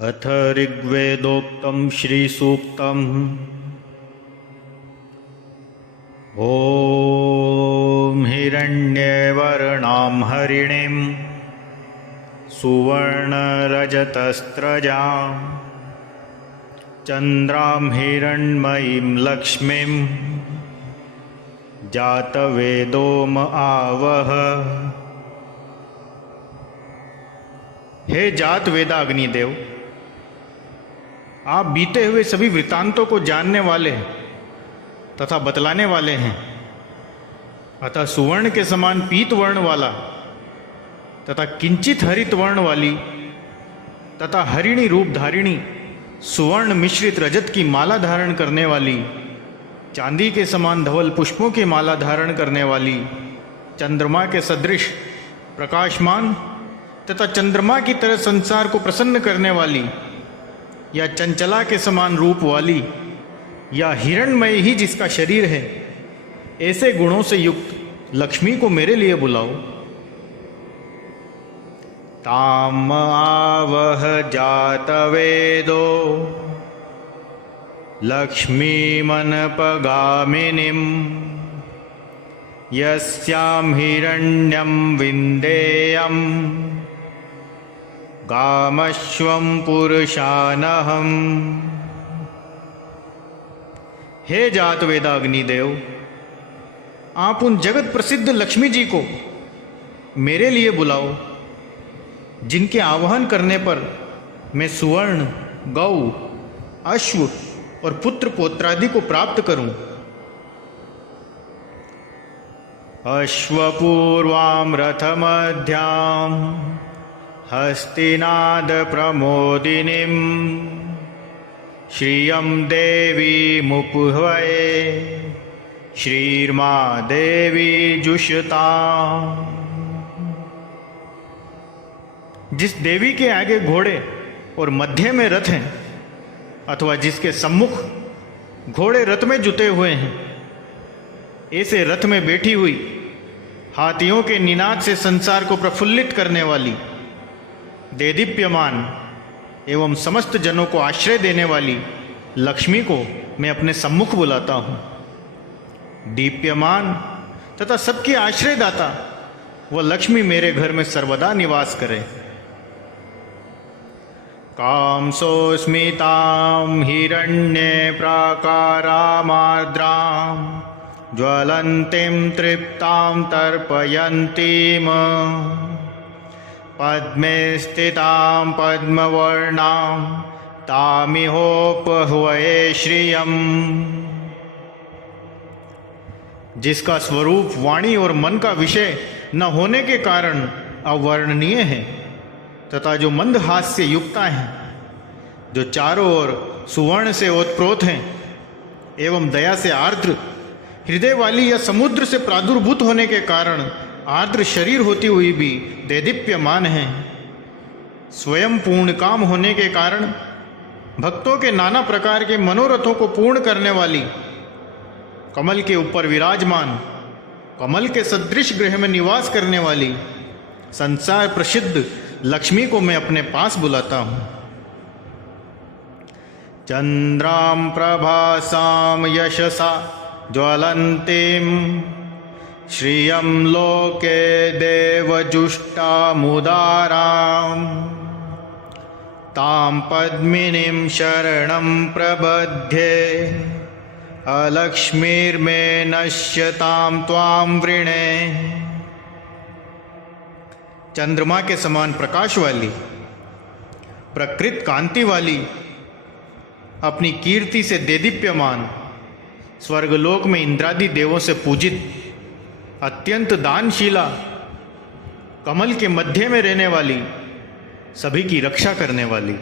अथ ऋग्वेदोक्तं श्रीसूक्तम् ॐ हिरण्यवर्णां हरिणीं सुवर्णरजतस्रजां चन्द्रां हिरण्मयीं लक्ष्मीं जातवेदोम आवह। हे जात वेदाग्निदेव, आप बीते हुए सभी वृत्तांतों को जानने वाले तथा बतलाने वाले हैं। अतः सुवर्ण के समान पीत वर्ण वाला तथा किंचित हरित वर्ण वाली तथा हरिणी रूप धारिणी सुवर्ण मिश्रित रजत की माला धारण करने वाली, चांदी के समान धवल पुष्पों की माला धारण करने वाली, चंद्रमा के सदृश प्रकाशमान तथा चंद्रमा की तरह संसार को प्रसन्न करने वाली, या चंचला के समान रूप वाली, या हिरण्मय ही जिसका शरीर है, ऐसे गुणों से युक्त लक्ष्मी को मेरे लिए बुलाओ। ताम आवह जातवेदो लक्ष्मीमनपगामिनीं यस्यां हिरण्यं विन्देयं कामश्वं पुरुषानहम्। हे जात वेदाग्निदेव, आप उन जगत प्रसिद्ध लक्ष्मी जी को मेरे लिए बुलाओ, जिनके आवाहन करने पर मैं सुवर्ण, गौ, अश्व और पुत्र पौत्रादि को प्राप्त करूं। अश्वपूर्वां रथमध्यां हस्तिनाद प्रमोदिनीं श्रियं देवी मुपुहवे श्रीर्मा देवी जुषता। जिस देवी के आगे घोड़े और मध्य में रथ हैं, अथवा जिसके सम्मुख घोड़े रथ में जुते हुए हैं, ऐसे रथ में बैठी हुई, हाथियों के निनाद से संसार को प्रफुल्लित करने वाली, देदीप्यमान एवं समस्त जनों को आश्रय देने वाली लक्ष्मी को मैं अपने सम्मुख बुलाता हूँ। दीप्यमान तथा सबकी आश्रयदाता वह लक्ष्मी मेरे घर में सर्वदा निवास करे। कामसोऽस्मितां हिरण्ये प्राकारामार्द्रां ज्वलन्तीं तृप्तां तर्पयन्तीं पद्मे स्थितां पद्मवर्णां तामिहोपह्वये श्रियम्। जिसका स्वरूप वाणी और मन का विषय न होने के कारण अवर्णनीय है, तथा जो मंद हास्य से युक्ता हैं, जो चारों ओर सुवर्ण से ओतप्रोत हैं, एवं दया से आर्द्र हृदय वाली या समुद्र से प्रादुर्भूत होने के कारण आर्द्र शरीर होती हुई भी देदीप्यमान है। स्वयं पूर्ण काम होने के कारण भक्तों के नाना प्रकार के मनोरथों को पूर्ण करने वाली, कमल के ऊपर विराजमान, कमल के सदृश गृह में निवास करने वाली संसार प्रसिद्ध लक्ष्मी को मैं अपने पास बुलाता हूँ। चंद्रां प्रभासां यशसा ज्वलन्तीं श्रियं लोके देवजुष्टामुदारां तां पद्मिनीं शरणं प्रबध्ये अलक्ष्मीर्मे नश्यतां त्वां वृणे। चंद्रमा के समान प्रकाश वाली, प्रकृत कांति वाली, अपनी कीर्ति से देदीप्यमान, स्वर्गलोक में इंद्रादि देवों से पूजित, अत्यंत दानशीला, कमल के मध्य में रहने वाली, सभी की रक्षा करने वाली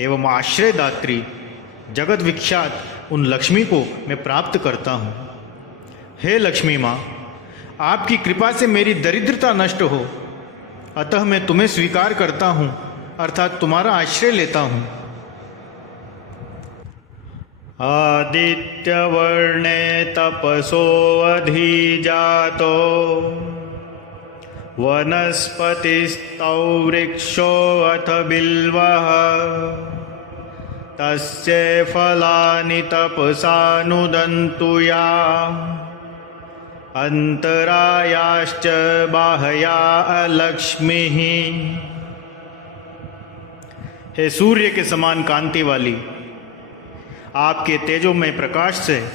एवं आश्रयदात्री जगत विख्यात उन लक्ष्मी को मैं प्राप्त करता हूँ। हे लक्ष्मी माँ, आपकी कृपा से मेरी दरिद्रता नष्ट हो, अतः मैं तुम्हें स्वीकार करता हूँ, अर्थात तुम्हारा आश्रय लेता हूँ। आदित्यवर्णे तपसो अधिजातो वनस्पतिस्तौ वृक्षो अथ बिल्वः तस्य फलानि तपसा नुदन्तु या अंतरायाश्च बाह्या अलक्ष्मीः। हे सूर्य के समान कांति वाली, आपके तेजोमय प्रकाश से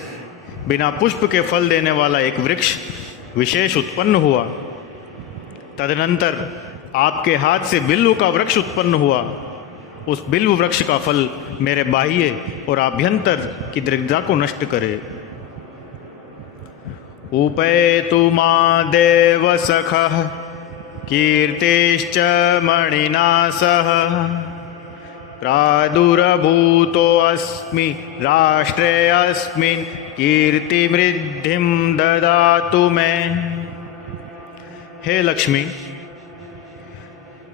बिना पुष्प के फल देने वाला एक वृक्ष विशेष उत्पन्न हुआ। तदनंतर आपके हाथ से बिल्व का वृक्ष उत्पन्न हुआ। उस बिल्व वृक्ष का फल मेरे बाह्य और आभ्यंतर की दृग्धता को नष्ट करे। उपेतु मां देव सखः कीर्तिश्च मणिना सह प्रादुर्भूतो अस्मि राष्ट्रे अस्मिन् कीर्तिमृद्धिं ददातु मे। हे लक्ष्मी,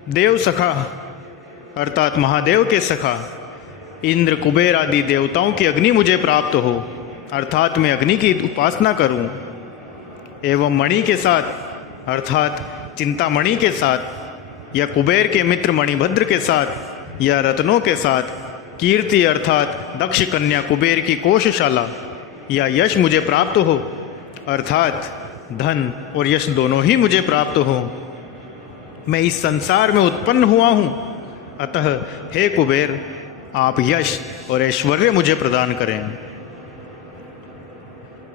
देव सखा अर्थात महादेव के सखा इंद्र कुबेर आदि देवताओं की अग्नि मुझे प्राप्त हो, अर्थात मैं अग्नि की उपासना करूं, एवं मणि के साथ अर्थात चिंतामणि के साथ, या कुबेर के मित्र मणिभद्र के साथ, या रत्नों के साथ कीर्ति अर्थात दक्ष कन्या कुबेर की कोशशाला, या यश मुझे प्राप्त हो, अर्थात धन और यश दोनों ही मुझे प्राप्त हो। मैं इस संसार में उत्पन्न हुआ हूं, अतः हे कुबेर, आप यश और ऐश्वर्य मुझे प्रदान करें।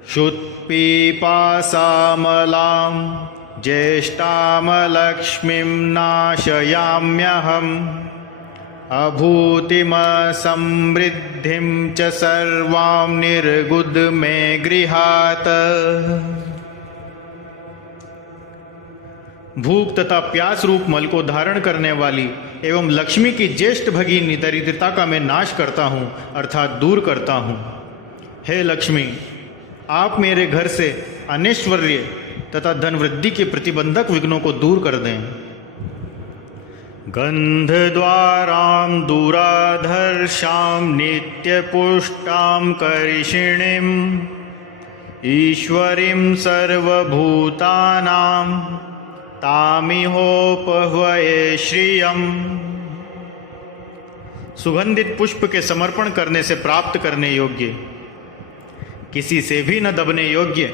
शुत्पीपासामलां ज्येष्ठामलक्ष्मीं नाशयाम्यहम् अभूतिम समृद्धिं च सर्वां निर्गुद मे गृहात्। भूख तथा प्यास रूप मल को धारण करने वाली एवं लक्ष्मी की ज्येष्ठ भगिनी दरिद्रता का मैं नाश करता हूँ, अर्थात दूर करता हूँ। हे लक्ष्मी, आप मेरे घर से अनैश्वर्य तथा धन वृद्धि के प्रतिबंधक विघ्नों को दूर कर दें। गंधद्वारां दूराधर्षां नित्यपुष्टां करिषिणीं ईश्वरीं सर्वभूतानां तामिहोपह्वये श्रियम्। सुगंधित पुष्प के समर्पण करने से प्राप्त करने योग्य, किसी से भी न दबने योग्य,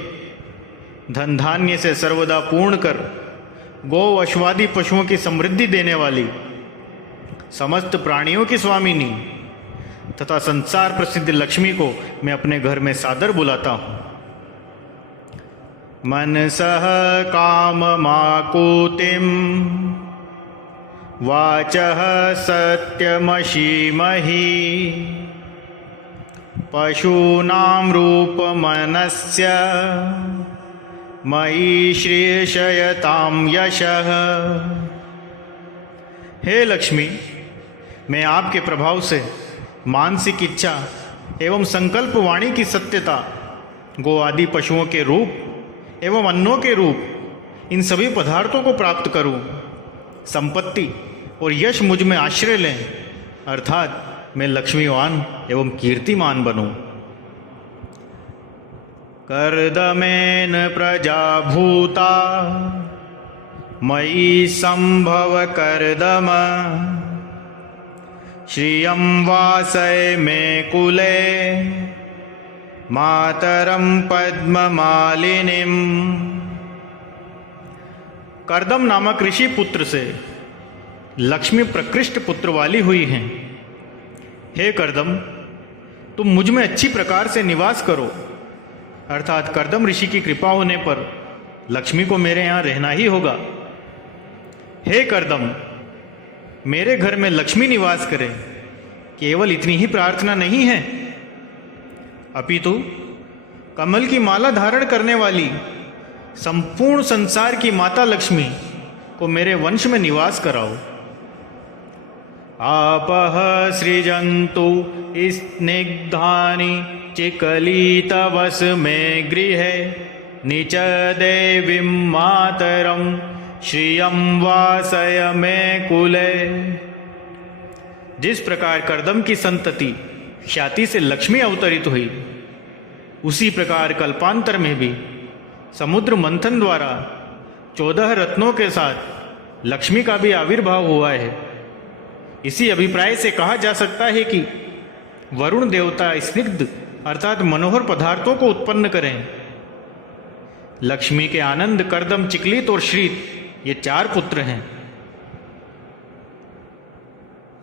धन धान्य से सर्वदा पूर्ण कर गौ अश्वादि पशुओं की समृद्धि देने वाली, समस्त प्राणियों की स्वामिनी तथा संसार प्रसिद्ध लक्ष्मी को मैं अपने घर में सादर बुलाता हूँ। मनसः काममाकुतिं वाचः सत्यमशीमहि पशूनां रूपमनस्य मयि श्रेषयतां यशः। हे लक्ष्मी, मैं आपके प्रभाव से मानसिक इच्छा एवं संकल्प वाणी की सत्यता, गो आदि पशुओं के रूप एवं अन्नों के रूप, इन सभी पदार्थों को प्राप्त करूं, संपत्ति और यश मुझ में आश्रय लें, अर्थात मैं लक्ष्मीवान एवं कीर्तिमान बनूं। कर्दमेन प्रजा भूता मयि संभव कर्दम श्रियं वासय मे कुले मातरम पद्ममालिनीम। कर्दम नामक ऋषि पुत्र से लक्ष्मी प्रकृष्ट पुत्र वाली हुई हैं। हे कर्दम, तुम मुझ में अच्छी प्रकार से निवास करो, अर्थात कर्दम ऋषि की कृपा होने पर लक्ष्मी को मेरे यहाँ रहना ही होगा। हे कर्दम, मेरे घर में लक्ष्मी निवास करे, केवल इतनी ही प्रार्थना नहीं है, अपितु कमल की माला धारण करने वाली संपूर्ण संसार की माता लक्ष्मी को मेरे वंश में निवास कराओ। आपः सृजन्तु स्निग्धानि चिकलितवस मे गृहे निच देवीं मातरं श्रियं वासय मे कुले। जिस प्रकार कर्दम की संतति ख्याति से लक्ष्मी अवतरित हुई, उसी प्रकार कल्पांतर में भी समुद्र मंथन द्वारा 14 रत्नों के साथ लक्ष्मी का भी आविर्भाव हुआ है। इसी अभिप्राय से कहा जा सकता है कि वरुण देवता स्निग्ध अर्थात मनोहर पदार्थों को उत्पन्न करें। लक्ष्मी के आनंद, करदम, चिकलित और श्रीत ये 4 पुत्र हैं।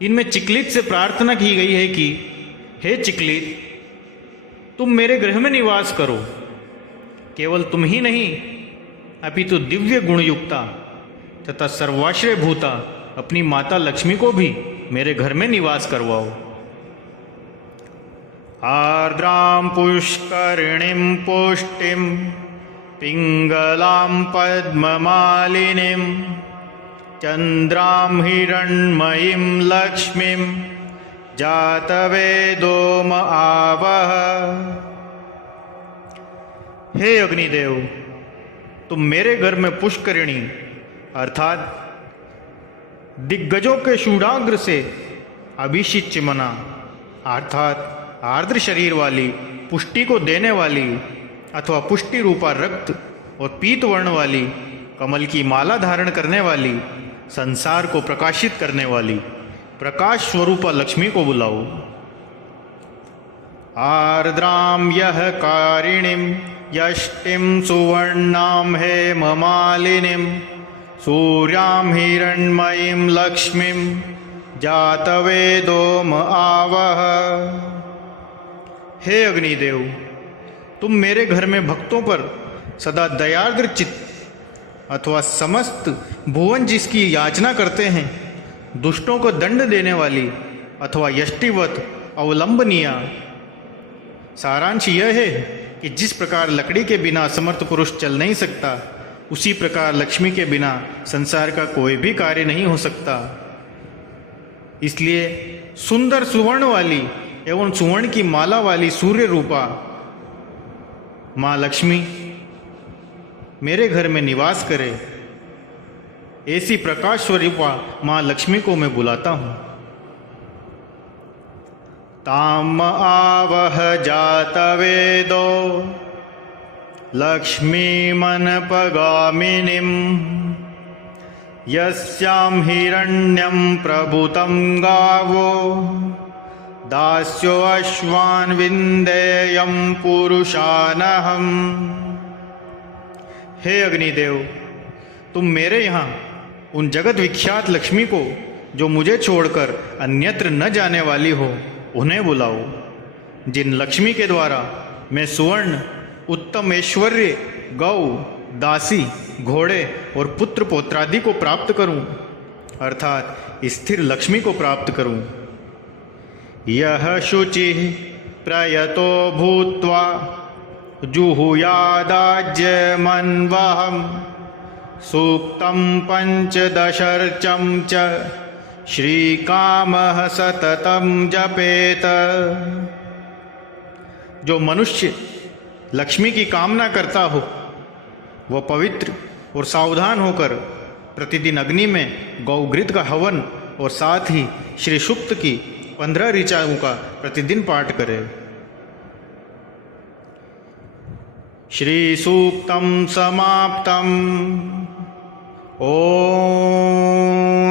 इनमें चिकलित से प्रार्थना की गई है कि हे चिकलित, तुम मेरे गृह में निवास करो। केवल तुम ही नहीं अपितु दिव्य गुणयुक्ता तथा सर्वाश्रय भूता अपनी माता लक्ष्मी को भी मेरे घर में निवास करवाओ। आर्द्रां पुष्करिणीं पुष्टिं पिंगलां पद्ममालिनीं चंद्रां हिरण्मयीं लक्ष्मीं जातवेदो म आवह। हे अग्निदेव, तुम मेरे घर में पुष्करिणी अर्थात दिग्गजों के शूडाग्र से अभिषिक्त चिमना अर्थात आर्द्र शरीर वाली, पुष्टि को देने वाली अथवा पुष्टि रूपा रक्त और पीत वर्ण वाली, कमल की माला धारण करने वाली, संसार को प्रकाशित करने वाली प्रकाश स्वरूपा लक्ष्मी को बुलाओ। आर्द्रां यह कारिणीं यष्टिं सुवर्णां हेममालिनीं सूर्यां हिरण्मयीं लक्ष्मीं जातवेदो म आवह। हे अग्निदेव, तुम मेरे घर में भक्तों पर सदा दयार्द्र चित्त अथवा समस्त भुवन जिसकी याचना करते हैं, दुष्टों को दंड देने वाली अथवा यष्टिवत अवलंबनीय। सारांश यह है कि जिस प्रकार लकड़ी के बिना समर्थ पुरुष चल नहीं सकता, उसी प्रकार लक्ष्मी के बिना संसार का कोई भी कार्य नहीं हो सकता। इसलिए सुंदर सुवर्ण वाली एवं सुवर्ण की माला वाली सूर्य रूपा माँ लक्ष्मी मेरे घर में निवास करे, ऐसी प्रकाश स्वरूपा माँ लक्ष्मी को मैं बुलाता हूँ। ताम आवह जातवेदो लक्ष्मीमनपगामिनीं यस्यां हिरण्यं प्रभुतं गावो दास्यो अश्वान् विन्देयं पुरुषानहम्। हे अग्निदेव, तुम मेरे यहाँ उन जगत विख्यात लक्ष्मी को, जो मुझे छोड़कर अन्यत्र न जाने वाली हो, उन्हें बुलाओ, जिन लक्ष्मी के द्वारा मैं सुवर्ण, उत्तम ऐश्वर्य, गौ, दासी, घोड़े और पुत्र पौत्रादि को प्राप्त करूं, अर्थात स्थिर लक्ष्मी को प्राप्त करूं। यह शुचि प्रयतो भूत्वा जुहुयादाज्यमन्वहं सूक्तं पंचदशर्चं च श्रीकामः सततं जपेत। जो मनुष्य लक्ष्मी की कामना करता हो, वह पवित्र और सावधान होकर प्रतिदिन अग्नि में गौघृत का हवन और साथ ही श्री सूक्त की 15 ऋचाओं का प्रतिदिन पाठ करे। श्री सूक्तं समाप्तम्। ओम